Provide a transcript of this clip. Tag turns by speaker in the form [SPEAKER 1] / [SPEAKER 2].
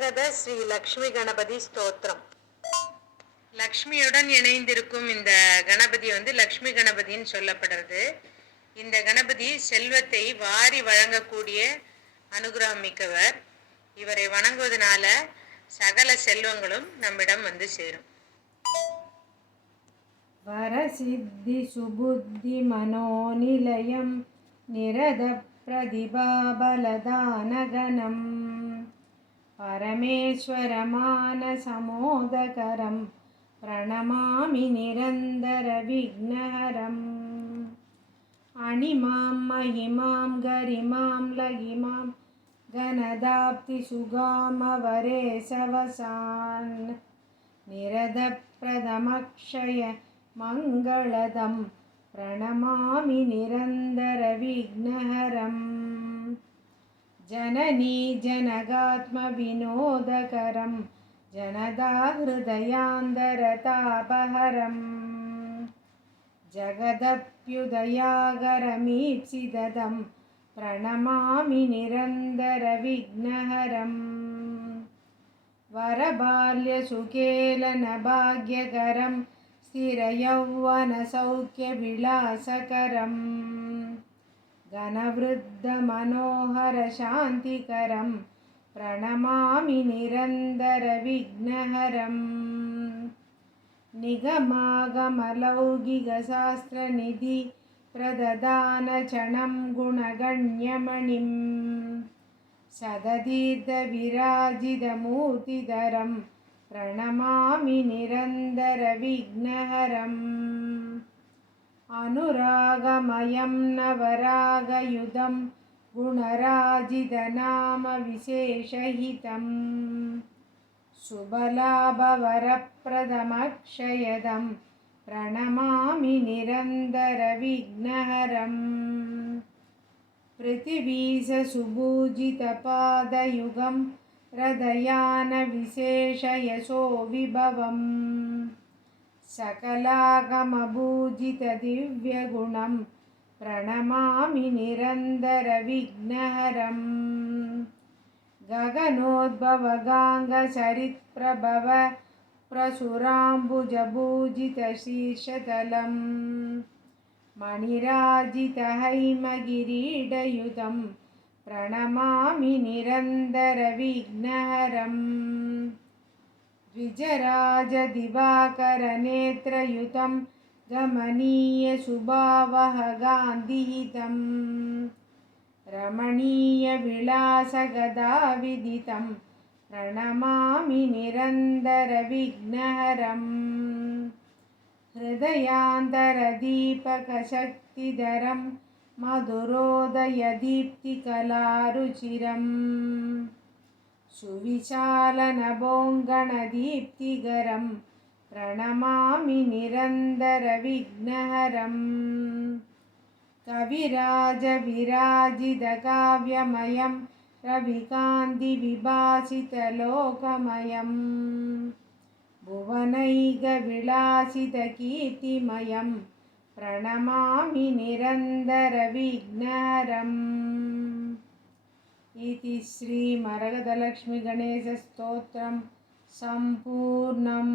[SPEAKER 1] ஜெகத ஸ்ரீ லக்ஷ்மி கணபதி ஸ்தோத்திரம்.
[SPEAKER 2] லக்ஷ்மியுடன் இணைந்திருக்கும் இந்த கணபதி வந்து லக்ஷ்மி கணபதின்னு சொல்லப்படுறது. இந்த கணபதி செல்வத்தை வாரி வழங்கக்கூடிய அனுகிரகம் மிக்கவர். இவரை வணங்குவதனால சகல செல்வங்களும் நம்மிடம் வந்து சேரும்.
[SPEAKER 3] வர சித்தி சுபுத்தி மனோநிலையம் நிரத பிரதிபாபலதானகனம் परमेश्वरमानसमोदकरं प्रणमामि निरन्तरविघ्नहरम् अणिमां महिमां गरिमां लगिमां गणदाप्तिसुगामवरे सवसान् निरदप्रदमक्षय मङ्गलदं प्रणमामि निरन्तरविघ्नहरम् जननी जनगात्मविनोदकरं जनदाहृदयान्तरतापहरम् जगदप्युदयागरमीप्सिदं प्रणमामि निरन्तरविघ्नहरम् वरबाल्यसुकेलनभाग्यकरं स्थिरयौवनसौख्यविलासकरम् घनवृद्धमनोहरशान्तिकरं प्रणमामि निरन्तरविघ्नहरम् निगमागमलौकिकशास्त्रनिधि प्रददानचणं गुणगण्यमणिम् सदतीर्थविराजितमूर्तिधरं प्रणमामि निरन्तरविघ्नहरम् अनुरागमयं नवरागयुधं गुणराजितनामविशेषहितं शुभलाभवरप्रदमक्षयदं प्रणमामि निरन्तरविघ्नहरम्। पृथिवीससुभूजितपादयुगं हृदयानविशेषयशो विभवम् सकलागमभूजितदिव्यगुणं प्रणमामि निरन्तरविघ्नहरम् गगनोद्भवगाङ्गसरित्प्रभव प्रसुराम्बुजभूजितशीर्षतलम्। मणिराजितहैमगिरीडयुतं प्रणमामि निरन्तरविघ्नहरम् द्विजराजदिवाकरनेत्रयुतं गमनीयसुभावहगान्धिहितं रमणीयविलासगदाविदितं प्रणमामि निरन्तरविघ्नहरम्। हृदयान्तरदीपकशक्तिधरं मधुरोदयदीप्तिकलारुचिरम् सुविशालनभोङ्गणदीप्तिगरं प्रणमामि निरन्तरविघ्नहरम्। कविराजविराजितकाव्यमयं रविकान्तिविभासितलोकमयम्। भुवनैकविलासितकीर्तिमयं प्रणमामि निरन्तरविघ्नहरम् इति श्रीमरगदलक्ष्मीगणेशस्तोत्रं सम्पूर्णम्